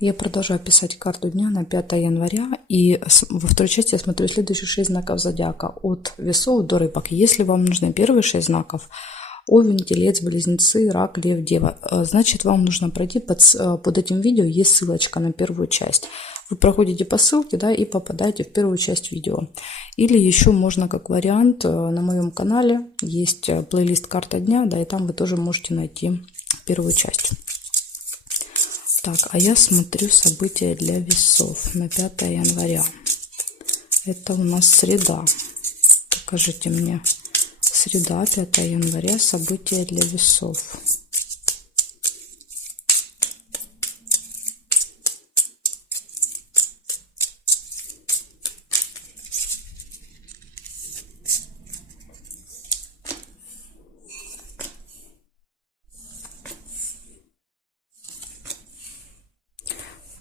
Я продолжаю писать карту дня на 5 января. И во второй части я смотрю следующие 6 знаков зодиака. От весов до рыбок. Если вам нужны первые 6 знаков, Овен, Телец, Близнецы, Рак, Лев, Дева, значит, вам нужно пройти под этим видео. Есть ссылочка на первую часть. Вы проходите по ссылке, да, и попадаете в первую часть видео. Или еще можно, как вариант, на моем канале есть плейлист «Карта дня», да, и там вы тоже можете найти первую часть. Так, а я смотрю события для весов на 5 января. Это у нас среда. Покажите мне. Среда, 5 января, события для весов.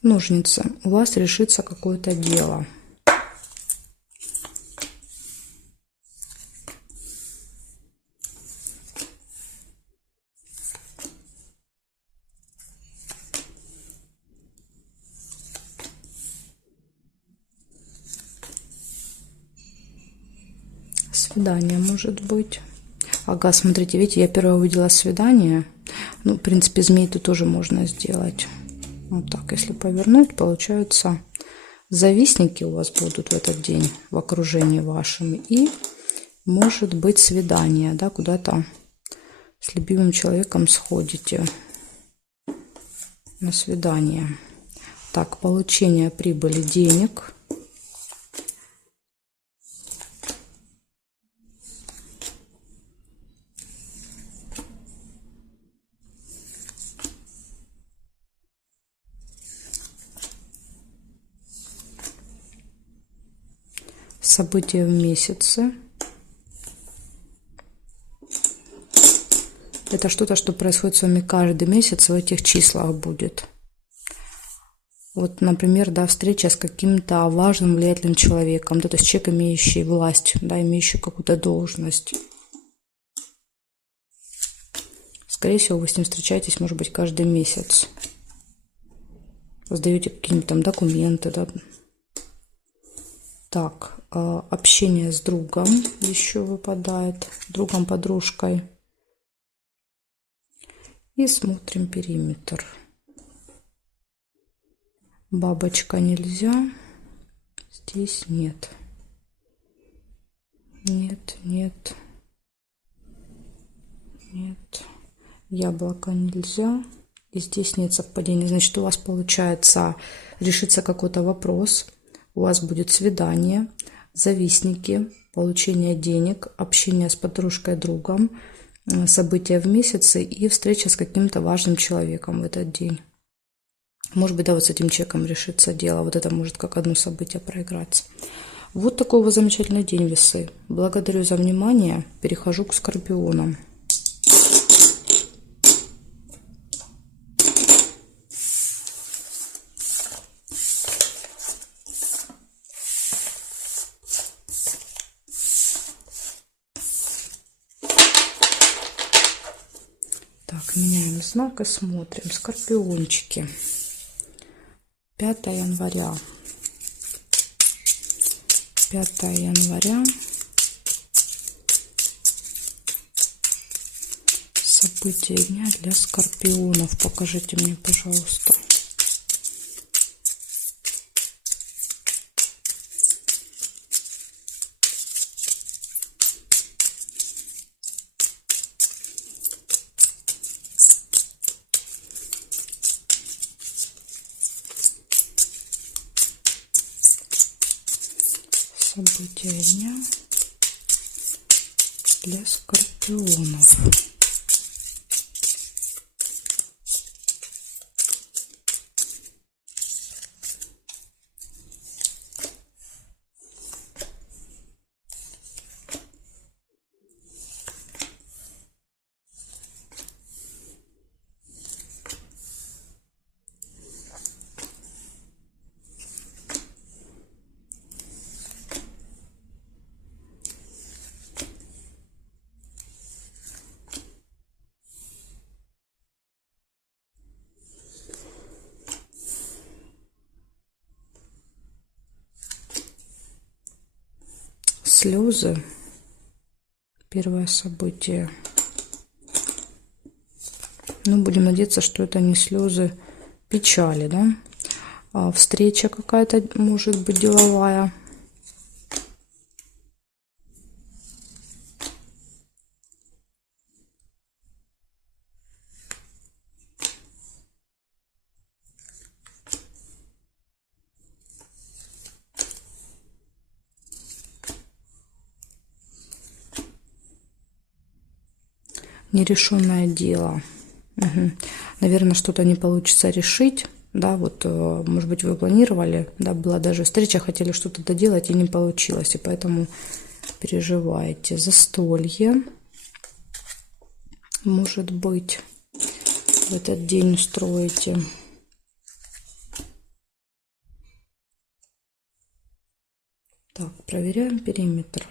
Ножницы. У вас решится какое-то дело. Свидание может быть. Ага, смотрите, видите, я первое увидела свидание. Ну, в принципе, змей тут тоже можно сделать. Вот так, если повернуть, получается, завистники у вас будут в этот день в окружении вашем. И может быть свидание, да, куда-то с любимым человеком сходите на свидание. Так, получение прибыли денег. События в месяце. Это что-то, что происходит с вами каждый месяц в этих числах будет. Вот, например, да, встреча с каким-то важным, влиятельным человеком, да, то есть человек, имеющий власть, да, имеющий какую-то должность. Скорее всего, вы с ним встречаетесь, может быть, каждый месяц. Сдаете какие-нибудь там документы, да. Так, общение с другом еще выпадает, другом, подружкой. И смотрим периметр. Бабочка нельзя. Здесь нет. Нет, нет. Нет. Яблоко нельзя. И здесь нет совпадения. Значит, у вас получается решится какой-то вопрос. У вас будет свидание, завистники, получение денег, общение с подружкой, другом, события в месяце и встреча с каким-то важным человеком в этот день. Может быть, да, вот с этим человеком решится дело. Вот это может как одно событие проиграться. Вот такой вот замечательный день, весы. Благодарю за внимание. Перехожу к скорпионам. Так, меняем знак и смотрим. Скорпиончики. 5 января. 5 января. События дня для скорпионов. Покажите мне, пожалуйста. События дня для скорпионов. слезы. Первое событие. Ну, будем надеяться, что это не слезы печали, да? Встреча какая-то может быть деловая. Нерешенное дело. Угу. Наверное, что-то не получится решить. Да, вот, может быть, вы планировали, да, была даже встреча, хотели что-то доделать и не получилось, и поэтому переживаете. Застолье, может быть, в этот день устроите. Так, проверяем периметр.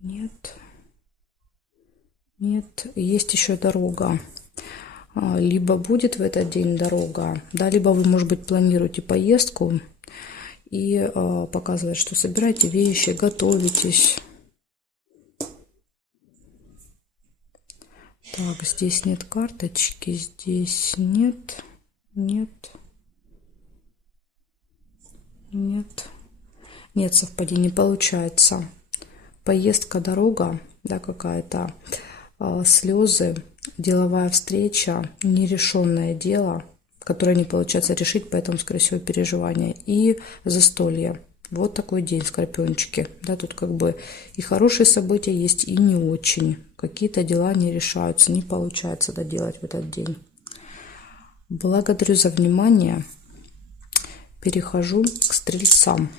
Нет. Нет, есть еще дорога. Либо будет в этот день дорога, да, либо вы, может быть, планируете поездку и показывает, что собираете вещи, готовитесь. Так, здесь нет карточки, здесь нет, нет, нет, нет совпадений, получается. Поездка, дорога, да, какая-то, слезы, деловая встреча, нерешенное дело, которое не получается решить, поэтому, скорее всего, переживания, и застолье. Вот такой день, скорпиончики. Да, тут как бы и хорошие события есть, и не очень. Какие-то дела не решаются, не получается доделать в этот день. Благодарю за внимание. Перехожу к стрельцам.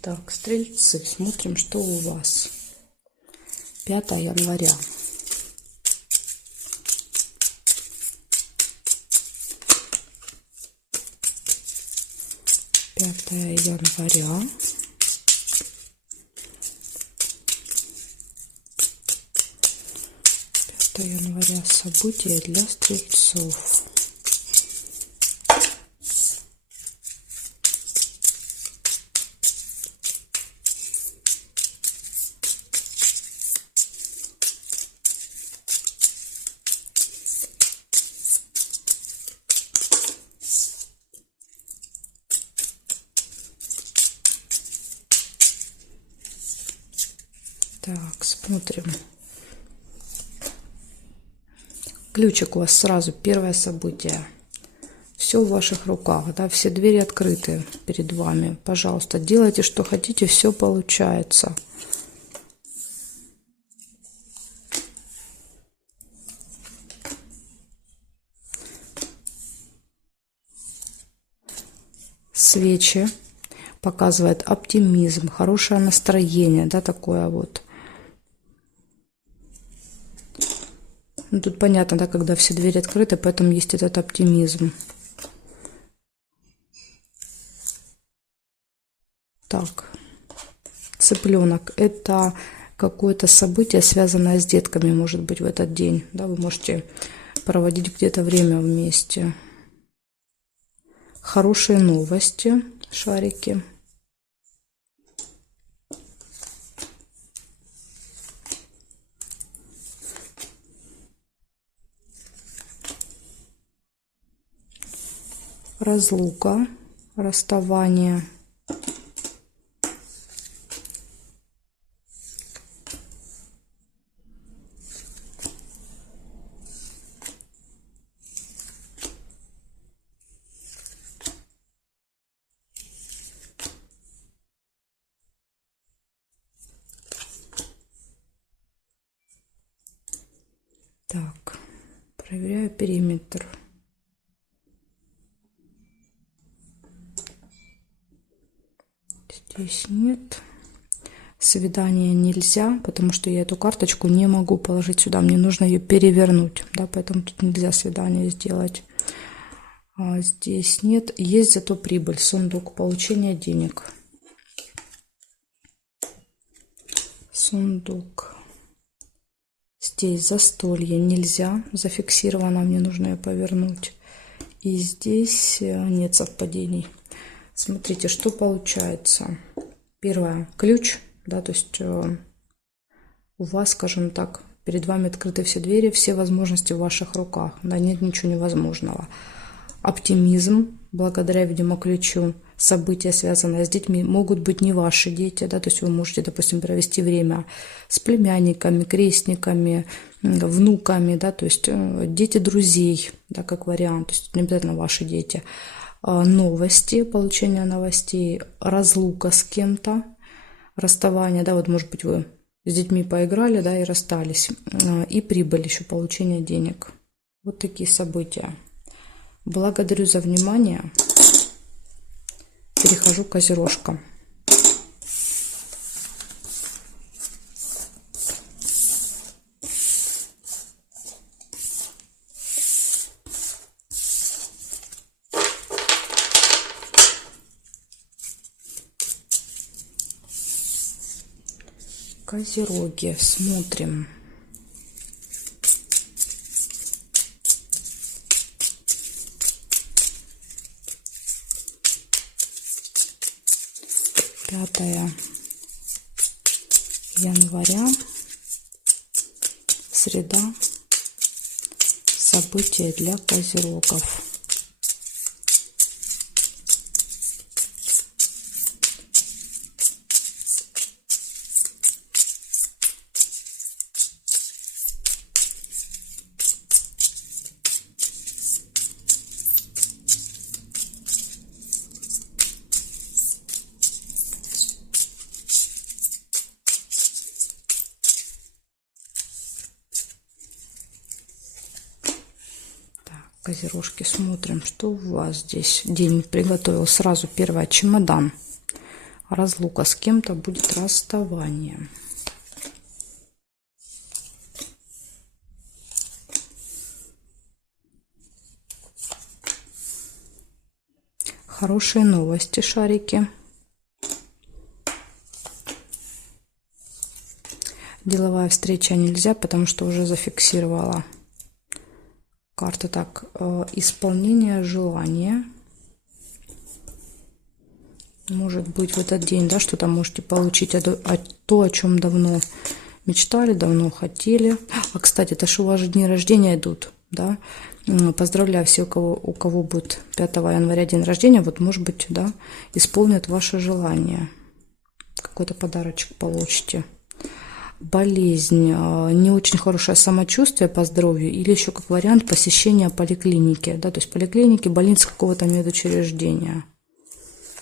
Так, стрельцы, смотрим, что у вас. 5 января. января. 5 января. События для стрельцов. Так, смотрим. Ключик у вас сразу, первое событие. Все в ваших руках, да, все двери открыты перед вами. Пожалуйста, делайте, что хотите, все получается. Свечи показывает оптимизм, хорошее настроение, да, такое вот. Ну, тут понятно, да, когда все двери открыты, поэтому есть этот оптимизм. Так, цыпленок. Это какое-то событие, связанное с детками, может быть, в этот день. Да, вы можете проводить где-то время вместе. Хорошие новости, шарики. Разлука, расставание. Так, проверяю периметр. Здесь нет. Свидание нельзя, потому что я эту карточку не могу положить сюда. Мне нужно ее перевернуть, да, поэтому тут нельзя свидание сделать. Здесь нет. Есть зато прибыль, сундук, получение денег. Сундук. Здесь застолье нельзя, зафиксировано, мне нужно ее повернуть. И здесь нет совпадений. Смотрите, что получается. Первое, ключ, да, то есть у вас, скажем так, перед вами открыты все двери, все возможности в ваших руках, да, нет ничего невозможного. Оптимизм, благодаря, видимо, ключу. События, связанные с детьми, могут быть не ваши дети, да, то есть вы можете, допустим, провести время с племянниками, крестниками, внуками, да, то есть дети друзей, да, как вариант, то есть не обязательно ваши дети. Новости, получение новостей, разлука с кем-то, расставание, да, вот может быть вы с детьми поиграли, да, и расстались, и прибыль еще, получение денег. Вот такие события. Благодарю за внимание. Перехожу к козерожкам. Козероги. Смотрим. Пятое января. Среда. События для козерогов. Козерожки, смотрим, что у вас здесь. День приготовил сразу. Первое, чемодан. Разлука с кем-то, будет расставание. Хорошие новости, шарики. Деловая встреча нельзя, потому что уже зафиксировала. Карта так, исполнение желания. Может быть, в этот день, да, что-то можете получить, то, о чем давно мечтали, давно хотели. А, кстати, это же у вас же дни рождения идут, да. Поздравляю всех, у кого будет 5 января день рождения. Вот, может быть, да, исполнят ваше желание. Какой-то подарочек получите. Болезнь, не очень хорошее самочувствие по здоровью или еще как вариант посещения поликлиники, да, то есть поликлиники, больницы какого-то медучреждения,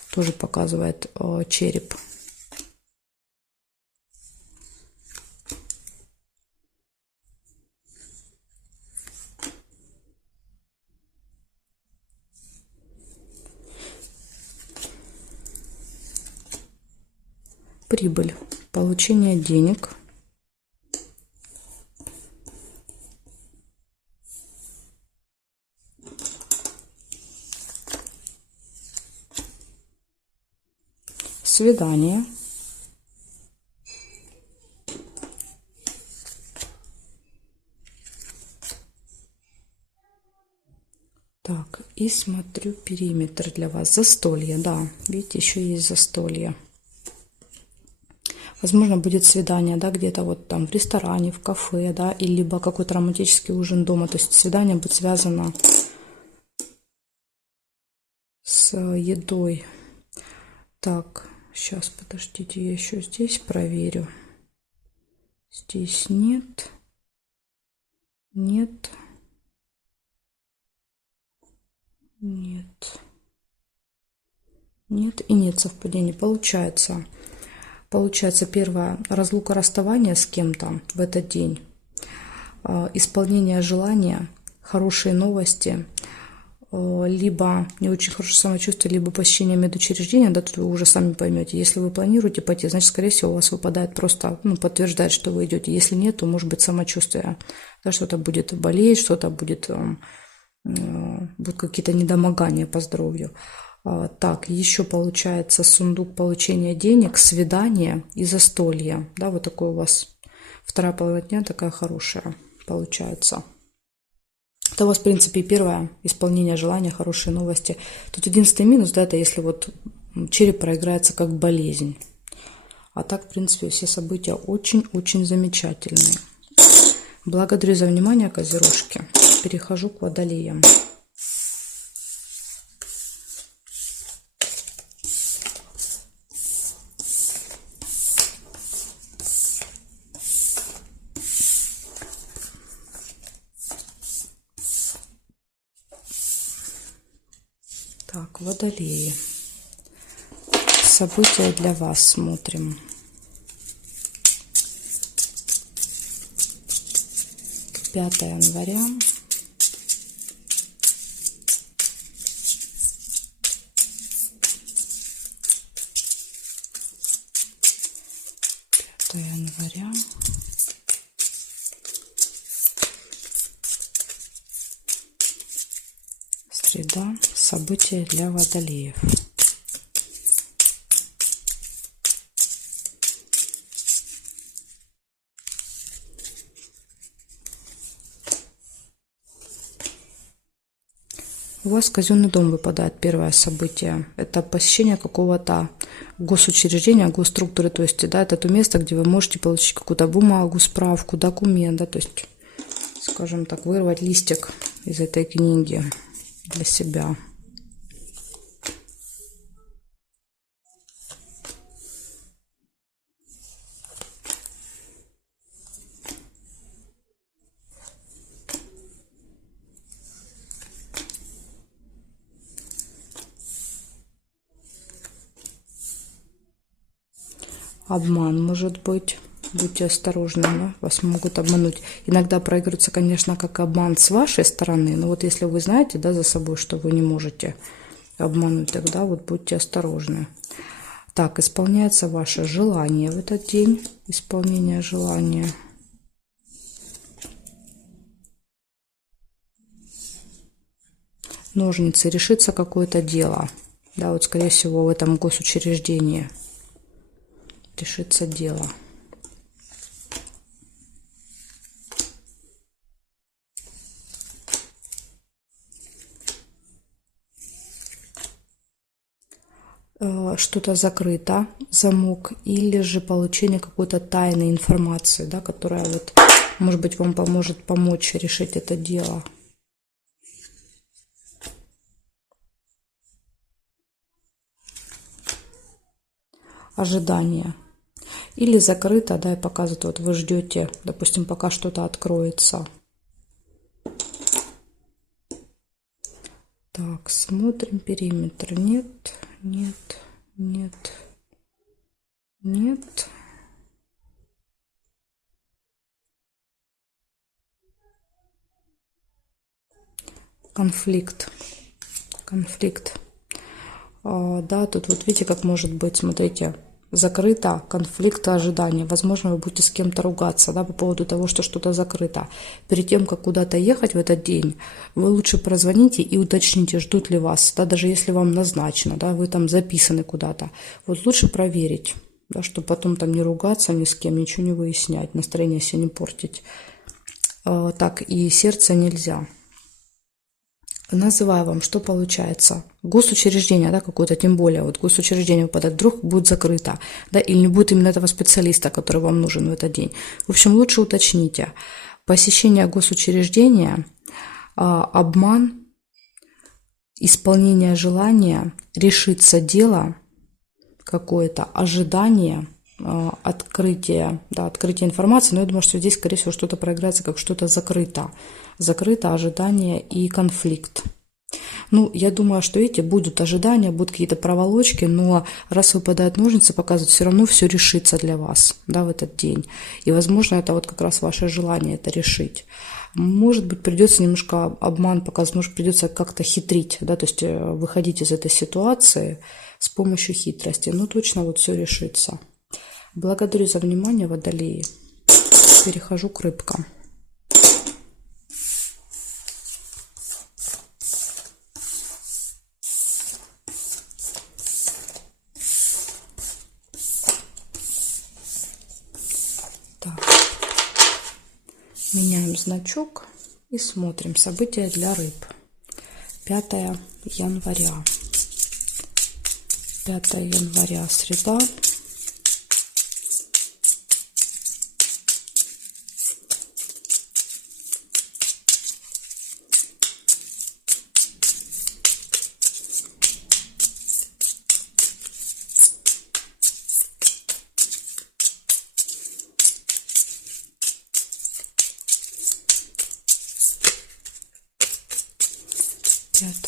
тоже показывает череп. Прибыль, получение денег. Свидание. Так, и смотрю периметр для вас. Застолье, да, видите, еще есть застолье. Возможно, будет свидание, да, где-то вот там в ресторане, в кафе, да, или либо какой-то романтический ужин дома. То есть свидание будет связано с едой. Так, сейчас, подождите, я еще здесь проверю. Здесь нет. Нет. Нет. Нет и нет совпадений. Получается, первое, разлука, расставание с кем-то в этот день. Исполнение желания, хорошие новости, либо не очень хорошее самочувствие, либо посещение медучреждения, да, тут вы уже сами поймете. Если вы планируете пойти, значит, скорее всего, у вас выпадает просто, подтверждает, что вы идете. Если нет, то может быть самочувствие, да, что-то будет болеть, что-то будет, будут какие-то недомогания по здоровью. Так, еще получается сундук получения денег, свидание и застолье. Да, вот такой у вас вторая половина дня такая хорошая получается. Это у вас, в принципе, первое исполнение желания, хорошие новости. Тут единственный минус, да, это если вот череп проиграется как болезнь. А так, в принципе, все события очень-очень замечательные. Благодарю за внимание, козерожки. Перехожу к водолеям. Так, водолеи. События для вас смотрим. Пятое января. Января. Среда. События для водолеев. У вас казенный дом выпадает первое событие. Это посещение какого-то госучреждения, госструктуры. То есть, да, это то место, где вы можете получить какую-то бумагу, справку, документ. Да, то есть, скажем так, вырвать листик из этой книги для себя. Обман может быть. Будьте осторожны, да? Вас могут обмануть. Иногда проигрывается, конечно, как обман с вашей стороны. Но вот если вы знаете, да, за собой, что вы не можете обмануть, тогда вот будьте осторожны. Так, исполняется ваше желание в этот день. Исполнение желания. Ножницы. Решится какое-то дело. Да, вот скорее всего в этом госучреждении решится дело. Что-то закрыто, замок, или же получение какой-то тайной информации, да, которая вот, может быть, вам поможет помочь решить это дело. Ожидание. Или закрыто, да, и показывает, вот вы ждете, допустим, пока что-то откроется. Так, смотрим периметр. Нет, нет, нет, нет. Конфликт. Конфликт. Да, тут вот видите, как может быть, смотрите, закрыто, конфликт, ожидания. Возможно, вы будете с кем-то ругаться, да, по поводу того, что что-то закрыто. Перед тем, как куда-то ехать в этот день, вы лучше прозвоните и уточните, ждут ли вас, да, даже если вам назначено, да, вы там записаны куда-то. Вот лучше проверить, да, чтобы потом там не ругаться ни с кем, ничего не выяснять, настроение себе не портить. Так, и сердце нельзя. Называю вам, что получается. Госучреждение, да, какое-то, тем более, вот госучреждение выпадает, вдруг будет закрыто, да, или не будет именно этого специалиста, который вам нужен в этот день. В общем, лучше уточните. Посещение госучреждения, обман, исполнение желания, решится дело какое-то, ожидание, открытие, да, открытие информации, но я думаю, что здесь, скорее всего, что-то проиграется, как что-то закрыто. Закрыто, ожидание и конфликт. Ну, я думаю, что, видите, будут ожидания, будут какие-то проволочки, но раз выпадают ножницы, показывают, все равно все решится для вас, да, в этот день. И, возможно, это вот как раз ваше желание это решить. Может быть, придется немножко обман показывать, может, придется как-то хитрить, да, то есть выходить из этой ситуации с помощью хитрости. Но точно вот все решится. Благодарю за внимание, водолеи. Перехожу к рыбкам. Меняем значок и смотрим события для рыб. 5 января. 5 января, среда.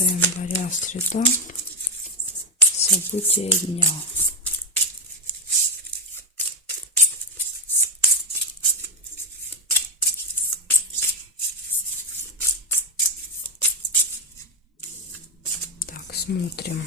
Января, среда. События дня. Так, смотрим.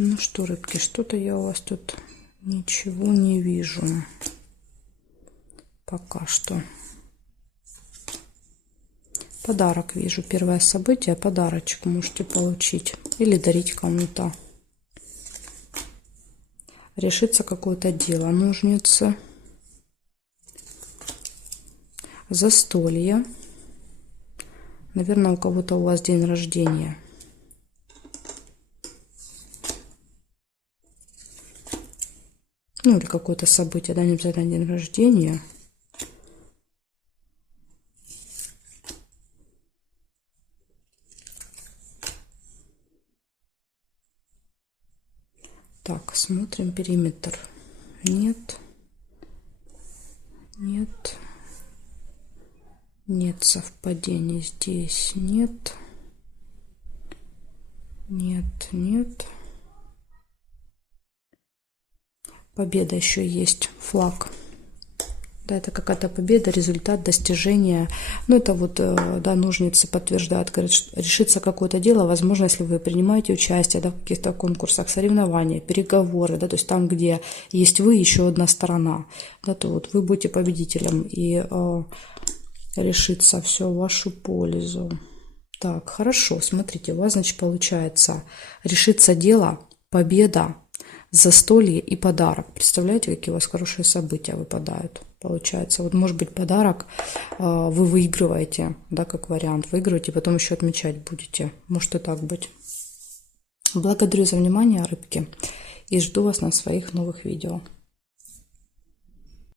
Ну что, рыбки, что-то я у вас тут ничего не вижу. Пока что. Подарок вижу. Первое событие. Подарочек можете получить. Или дарить кому-то. Решится какое-то дело. Ножницы. Застолье. Наверное, у кого-то у вас день рождения. Ну, или какое-то событие, да, не обязательно день рождения. Так, смотрим периметр. Нет. Нет. Нет совпадений здесь. Нет. Нет, нет. Победа еще есть. Флаг. Да, это какая-то победа, результат, достижение. Ну, это вот, да, ножницы подтверждают, говорят, что решится какое-то дело. Возможно, если вы принимаете участие, да, в каких-то конкурсах, соревнования, переговоры, да, то есть там, где есть вы, еще одна сторона, да, то вот вы будете победителем, и решится все в вашу пользу. Так, хорошо, смотрите, у вас, значит, получается решится дело, победа, застолье и подарок. Представляете, какие у вас хорошие события выпадают? Получается, вот может быть подарок вы выигрываете, да, как вариант, выигрываете, потом еще отмечать будете. Может и так быть. Благодарю за внимание, рыбки, и жду вас на своих новых видео.